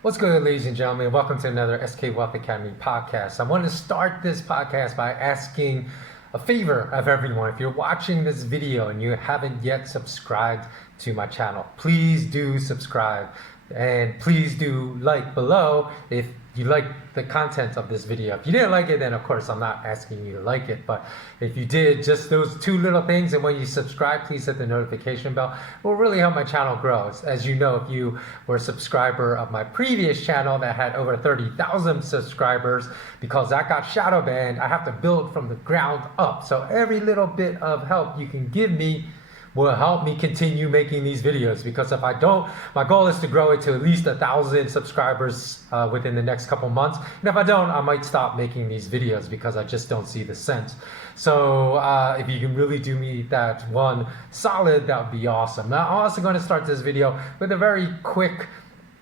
What's good, ladies and gentlemen? Welcome to another SK Wealth Academy podcast. I want to start this podcast by asking a favor of everyone. If you're watching this video and you haven't yet subscribed to my channel, please do subscribe and please do like below if you like the content of this video. If you didn't like it, then of course I'm not asking you to like it, but if you did, just those two little things, and when you subscribe, please hit the notification bell. It will really help my channel grow. As you know, if you were a subscriber of my previous channel that had over 30,000 subscribers, because that got shadow banned, I have to build from the ground up. So every little bit of help you can give me will help me continue making these videos, because if I don't, my goal is to grow it to at least 1,000 subscribers within the next couple months. And if I don't, I might stop making these videos because I just don't see the sense. So if you can really do me that one solid, that would be awesome. Now, I'm also going to start this video with a very quick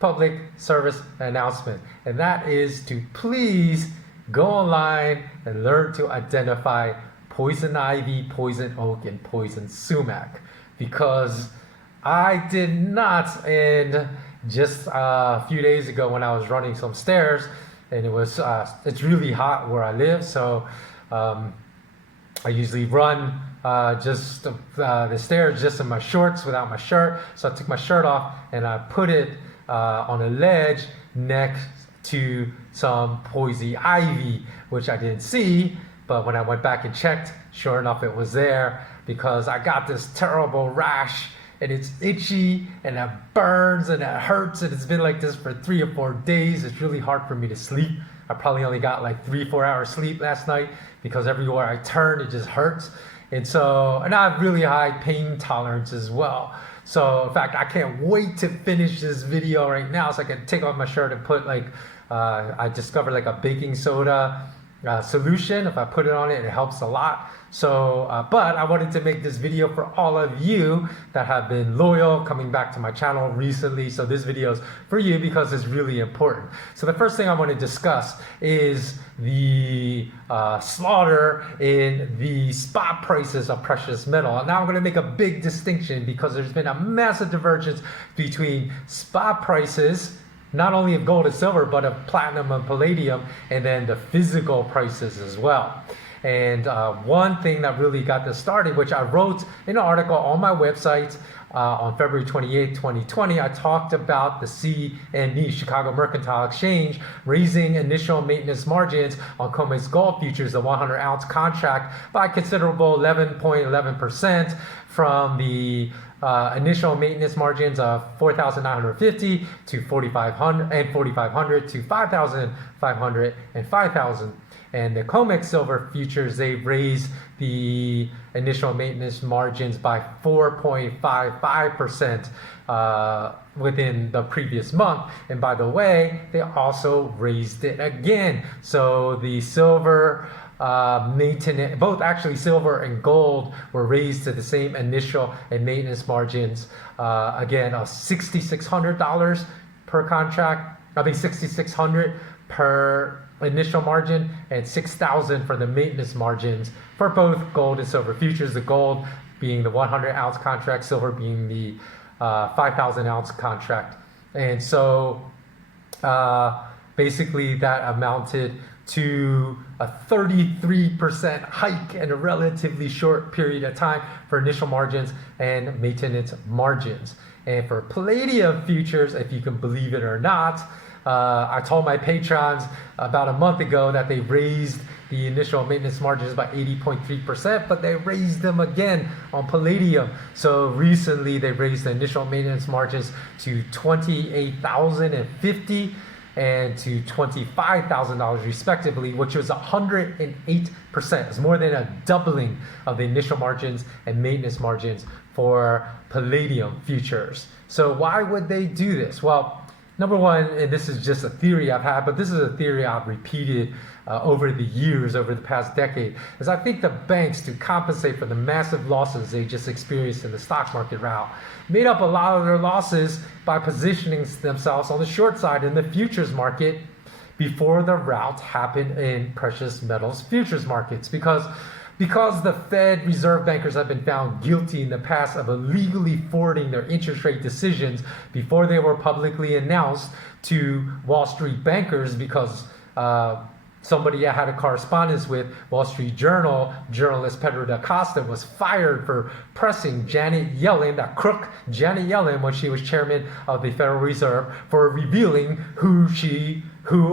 public service announcement, and that is to please go online and learn to identify poison ivy, poison oak, and poison sumac, because I did not. And just a few days ago when I was running some stairs, and it's really hot where I live, so I usually run just the stairs just in my shorts without my shirt. So I took my shirt off and I put it on a ledge next to some poison ivy, which I didn't see. But when I went back and checked, sure enough, it was there, because I got this terrible rash, and it's itchy and it burns and it hurts, and it's been like this for 3 or 4 days. It's really hard for me to sleep. I probably only got like 3-4 hours sleep last night, because everywhere I turn, it just hurts. And I have really high pain tolerance as well. So in fact, I can't wait to finish this video right now so I can take off my shirt and put I discovered like a baking soda solution. If I put it on it, it helps a lot. So but I wanted to make this video for all of you that have been loyal, coming back to my channel recently. So this video is for you because it's really important. So the first thing I want to discuss is the slaughter in the spot prices of precious metal. And now I'm going to make a big distinction, because there's been a massive divergence between spot prices, not only of gold and silver, but of platinum and palladium, and then the physical prices as well. And one thing that really got this started, which I wrote in an article on my website on February 28, 2020, I talked about the CME, Chicago Mercantile Exchange, raising initial maintenance margins on COMEX gold futures, the 100-ounce contract, by a considerable 11.11% from the initial maintenance margins of 4,950 to 4,500 and 4,500 to 5,500 and 5,000. And the COMEX silver futures, they raised the initial maintenance margins by 4.55% within the previous month. And by the way, they also raised it again. So the silver maintenance, both actually silver and gold, were raised to the same initial and maintenance margins, again of $6,600 per contract. $6,600 per initial margin, and 6,000 for the maintenance margins for both gold and silver futures. The gold being the 100-ounce contract, silver being the 5,000-ounce contract. And so basically that amounted to a 33% hike in a relatively short period of time for initial margins and maintenance margins. And for palladium futures, if you can believe it or not, I told my patrons about a month ago that they raised the initial maintenance margins by 80.3%, but they raised them again on palladium. So recently they raised the initial maintenance margins to $28,050 and to $25,000 respectively, which was 108%. It's more than a doubling of the initial margins and maintenance margins for palladium futures. So why would they do this? Well, number one, and this is just a theory I've had, but this is a theory I've repeated over the years, over the past decade, is I think the banks, to compensate for the massive losses they just experienced in the stock market rout, made up a lot of their losses by positioning themselves on the short side in the futures market before the rout happened in precious metals futures markets. Because Because the Fed reserve bankers have been found guilty in the past of illegally forwarding their interest rate decisions before they were publicly announced to Wall Street bankers, because somebody I had a correspondence with, Wall Street Journal journalist Pedro da Costa, was fired for pressing Janet Yellen, that crook Janet Yellen, when she was chairman of the Federal Reserve, for revealing who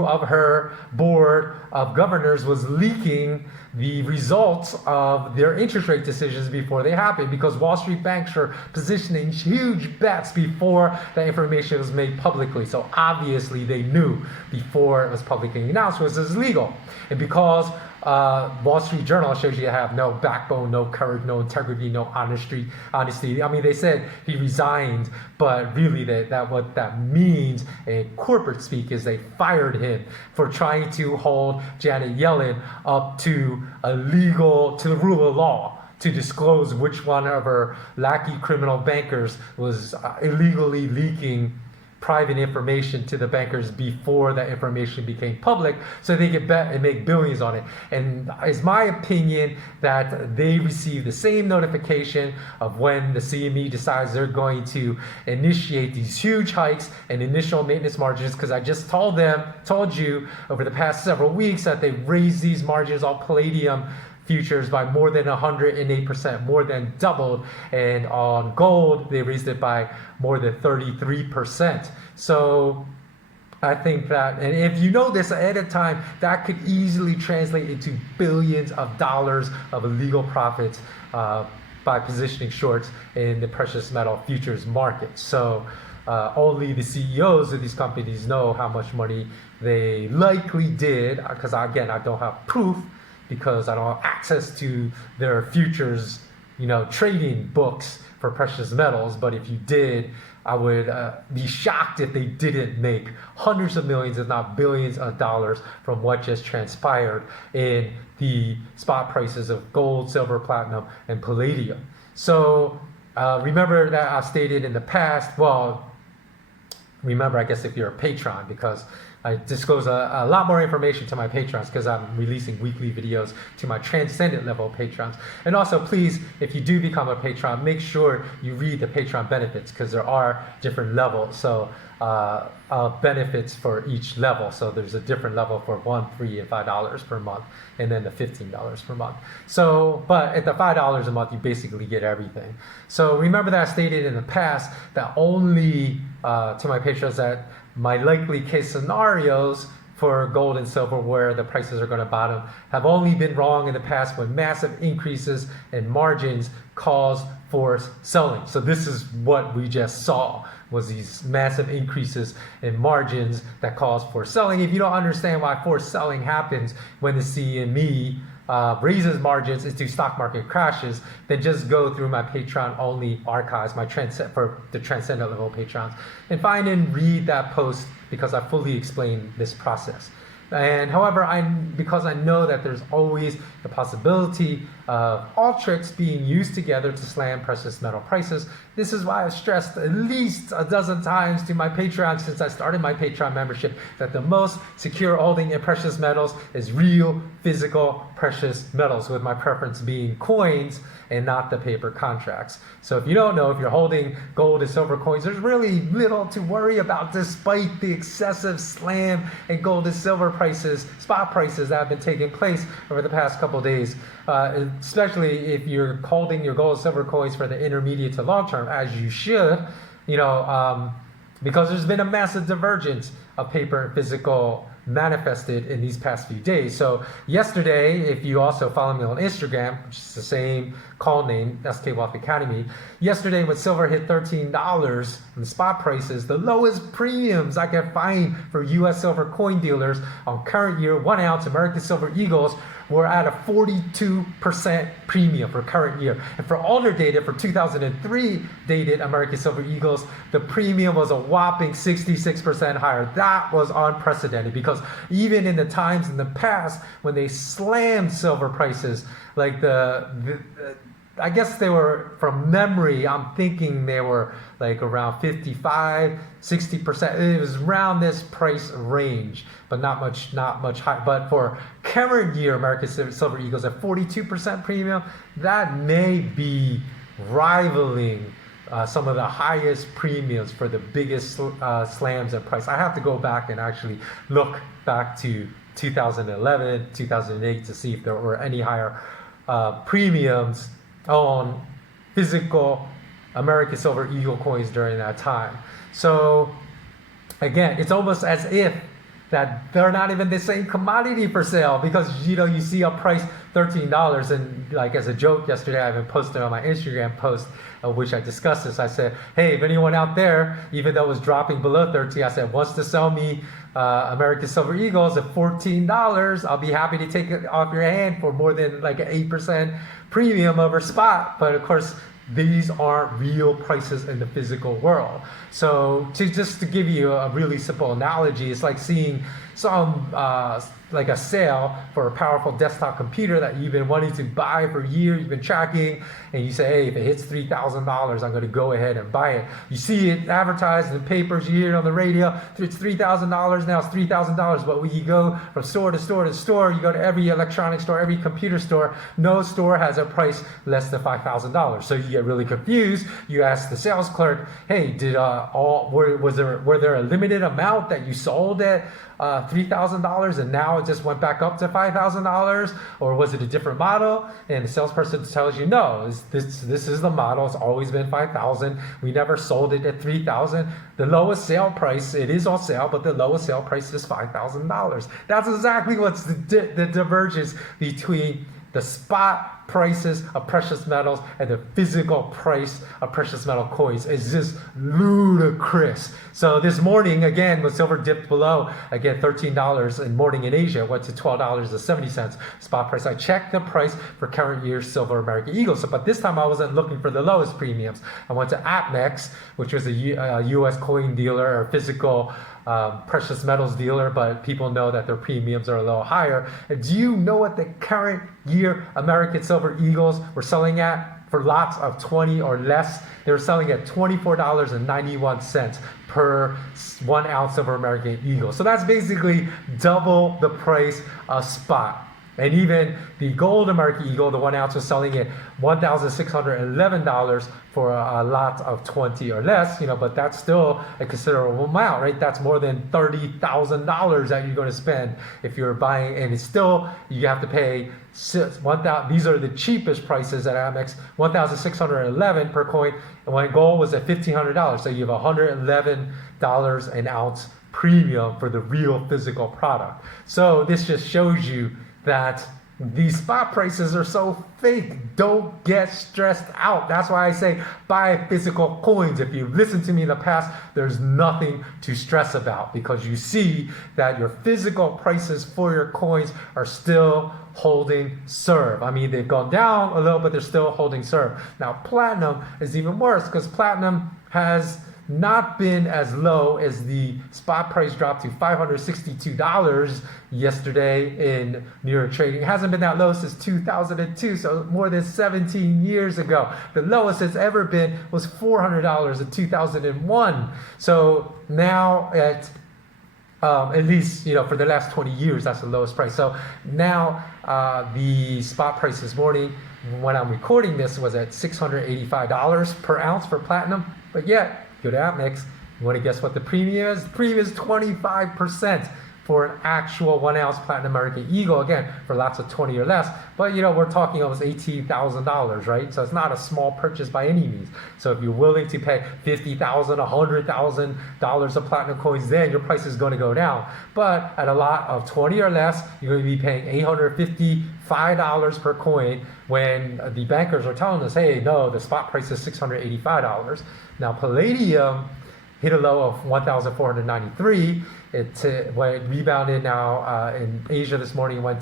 of her board of governors was leaking the results of their interest rate decisions before they happened, because Wall Street banks are positioning huge bets before that information was made publicly. So obviously they knew before it was publicly announced was illegal. And because Wall Street Journal shows you have no backbone, no courage, no integrity, no honesty. I mean, they said he resigned, but really what that means in corporate speak is they fired him for trying to hold Janet Yellen up to the rule of law, to disclose which one of her lackey criminal bankers was illegally leaking private information to the bankers before that information became public, so they could bet and make billions on it. And it's my opinion that they receive the same notification of when the CME decides they're going to initiate these huge hikes and initial maintenance margins, because I just told you over the past several weeks that they raised these margins on palladium futures by more than 108%, more than doubled. And on gold, they raised it by more than 33%. So I think that, and if you know this ahead of time, that could easily translate into billions of dollars of illegal profits by positioning shorts in the precious metal futures market. So only the CEOs of these companies know how much money they likely did, because again, I don't have proof, because I don't have access to their futures, trading books for precious metals. But if you did, I would be shocked if they didn't make hundreds of millions, if not billions of dollars from what just transpired in the spot prices of gold, silver, platinum, and palladium. So remember that I've stated in the past, remember, I guess, if you're a patron, because I disclose a lot more information to my patrons, because I'm releasing weekly videos to my transcendent level patrons. And also, please, if you do become a patron, make sure you read the patron benefits, because there are different levels. So benefits for each level. So there's a different level for $1, $3, and $5 per month, and then the $15 per month. So, but at the $5 a month, you basically get everything. So remember that I stated in the past that only to my patrons that my likely case scenarios for gold and silver, where the prices are going to bottom, have only been wrong in the past when massive increases in margins cause forced selling. So this is what we just saw, was these massive increases in margins that cause forced selling. If you don't understand why forced selling happens when the CME raises margins into stock market crashes, then just go through my Patreon only archives, for the transcendent level patrons, and find and read that post, because I fully explain this process. And however, because I know that there's always the possibility of all tricks being used together to slam precious metal prices, this is why I've stressed at least a dozen times to my Patreon since I started my Patreon membership that the most secure holding in precious metals is real physical precious metals, with my preference being coins and not the paper contracts. So if you don't know, if you're holding gold and silver coins, there's really little to worry about, despite the excessive slam in gold and silver prices, spot prices that have been taking place over the past couple of days. Especially if you're holding your gold and silver coins for the intermediate to long term, as you should, because there's been a massive divergence of paper and physical manifested in these past few days. So yesterday, if you also follow me on Instagram, which is the same call name, SK Wealth Academy, yesterday when silver hit $13 in spot prices, the lowest premiums I can find for US silver coin dealers on current year 1 ounce American Silver Eagles were at a 42% premium for current year. And for older data, for 2003 dated American Silver Eagles, the premium was a whopping 66% higher. That was unprecedented, because even in the times in the past when they slammed silver prices, like I guess they were, from memory, I'm thinking they were like around 55, 60%. It was around this price range, but not much higher. But for current year American Silver Eagles at 42% premium, that may be rivaling some of the highest premiums for the biggest slams and price. I have to go back and actually look back to 2011, 2008 to see if there were any higher premiums on physical American Silver Eagle coins during that time. So again, it's almost as if that they're not even the same commodity for sale, because you see a price $13, and like as a joke yesterday, I even posted on my Instagram post which I discussed this. I said, hey, if anyone out there, even though it was dropping below 13, I said, wants to sell me American Silver Eagles at $14, I'll be happy to take it off your hand for more than like an 8% premium over spot. But of course, these aren't real prices in the physical world. So just to give you a really simple analogy, it's like seeing some like a sale for a powerful desktop computer that you've been wanting to buy for years, you've been tracking, and you say, hey, if it hits $3,000, I'm going to go ahead and buy it. You see it advertised in the papers, you hear it on the radio, it's $3,000, now it's $3,000. But when you go from store to store to store, you go to every electronic store, every computer store, no store has a price less than $5,000. So you get really confused. You ask the sales clerk, hey, were there a limited amount that you sold at $3,000 and now it just went back up to $5,000, or was it a different model? And the salesperson tells you, no, this is the model. It's always been $5,000. We never sold it at $3,000. The lowest sale price, it is on sale, but the lowest sale price is $5,000. That's exactly what's the divergence between the spot prices of precious metals and the physical price of precious metal coins is just ludicrous. So this morning, again, when silver dipped below, again, $13 in morning in Asia, went to $12.70 spot price. I checked the price for current year's silver American Eagle. So, but this time I wasn't looking for the lowest premiums. I went to APMEX, which was a U.S. coin dealer or physical precious metals dealer, but people know that their premiums are a little higher. And do you know what the current year American Silver Eagles were selling at for lots of 20 or less? They were selling at $24.91 per 1 ounce of American Eagle. So that's basically double the price of spot. And even the gold American Eagle, the 1 ounce, was selling at $1,611 for a lot of 20 or less, but that's still a considerable amount, right? That's more than $30,000 that you're going to spend if you're buying, and it's still, you have to pay these are the cheapest prices at Amex, $1,611 per coin, and when gold was at $1,500, so you have $111 an ounce premium for the real physical product. So this just shows you that these spot prices are so fake. Don't get stressed out. That's why I say buy physical coins. If you've listened to me in the past, there's nothing to stress about, because you see that your physical prices for your coins are still holding serve. I mean, they've gone down a little, but they're still holding serve. Now, platinum is even worse, because platinum has not been as low as the spot price dropped to $562 yesterday in New York trading. It hasn't been that low since 2002, so more than 17 years ago. The lowest it's ever been was $400 in 2001. So now at least, for the last 20 years, that's the lowest price. So now the spot price this morning, when I'm recording this, was at $685 per ounce for platinum. But yet, go to APMEX. You want to guess what the premium is? The premium is 25% for an actual 1 ounce platinum American Eagle, again, for lots of 20 or less. But we're talking almost $18,000, right? So it's not a small purchase by any means. So if you're willing to pay $50,000, $100,000 of platinum coins, then your price is going to go down. But at a lot of 20 or less, you're going to be paying $855 per coin, when the bankers are telling us, hey, no, the spot price is $685. Now, palladium hit a low of 1,493. It rebounded now in Asia this morning. I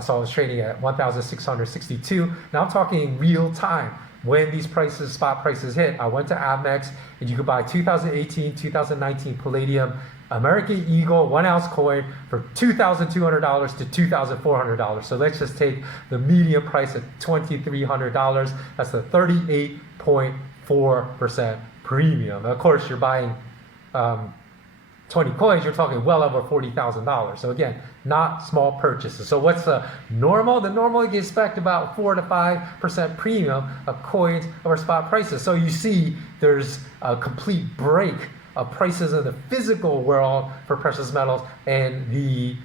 saw it was trading at 1,662. Now I'm talking real time. when these prices, spot prices hit, I went to Amex and you could buy 2018, 2019 palladium American Eagle 1 ounce coin for $2,200 to $2,400. So let's just take the median price at $2,300. That's the 38.4% premium. Of course, you're buying 20 coins, you're talking well over $40,000. So again, not small purchases. So what's the normal? The normal, you expect about 4 to 5% premium of coins over spot prices. So you see there's a complete break of prices in the physical world for precious metals and the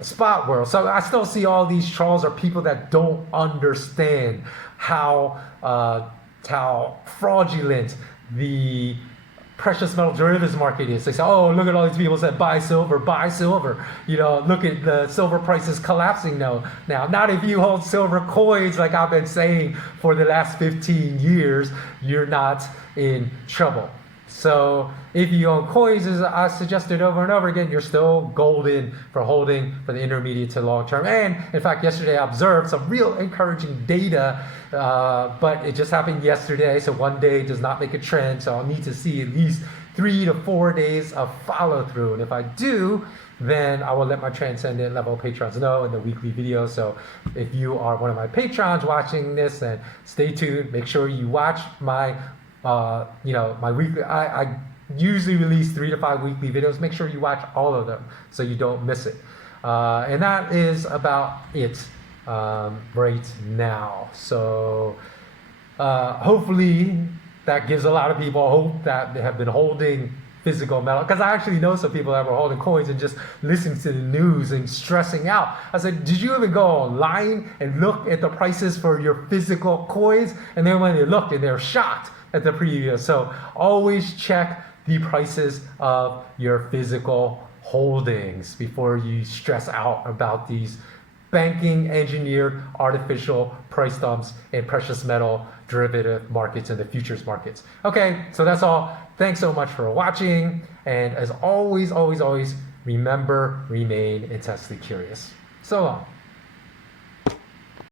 spot world. So I still see all these trolls are people that don't understand how fraudulent the precious metal derivatives market is. They say, oh, look at all these people that buy silver, buy silver. You know, look at the silver prices collapsing now. Not if you hold silver coins like I've been saying for the last 15 years, you're not in trouble. So if you own coins, as I suggested over and over again, you're still golden for holding for the intermediate to long term. And in fact, yesterday I observed some real encouraging data, but it just happened yesterday. So one day does not make a trend. So I'll need to see at least 3 to 4 days of follow through. And if I do, then I will let my transcendent level patrons know in the weekly video. So if you are one of my patrons watching this, then stay tuned. Make sure you watch my my weekly, I usually release 3 to 5 weekly videos. Make sure you watch all of them so you don't miss it. And that is about it right now. So hopefully that gives a lot of people hope that they have been holding physical metal. Because I actually know some people that were holding coins and just listening to the news and stressing out. I said, did you even go online and look at the prices for your physical coins? And then when they looked, and they're shocked at the previous. So always check the prices of your physical holdings before you stress out about these banking engineered artificial price dumps in precious metal derivative markets and the futures markets. Okay, so that's all. Thanks so much for watching. And as always, remember, remain intensely curious. So long.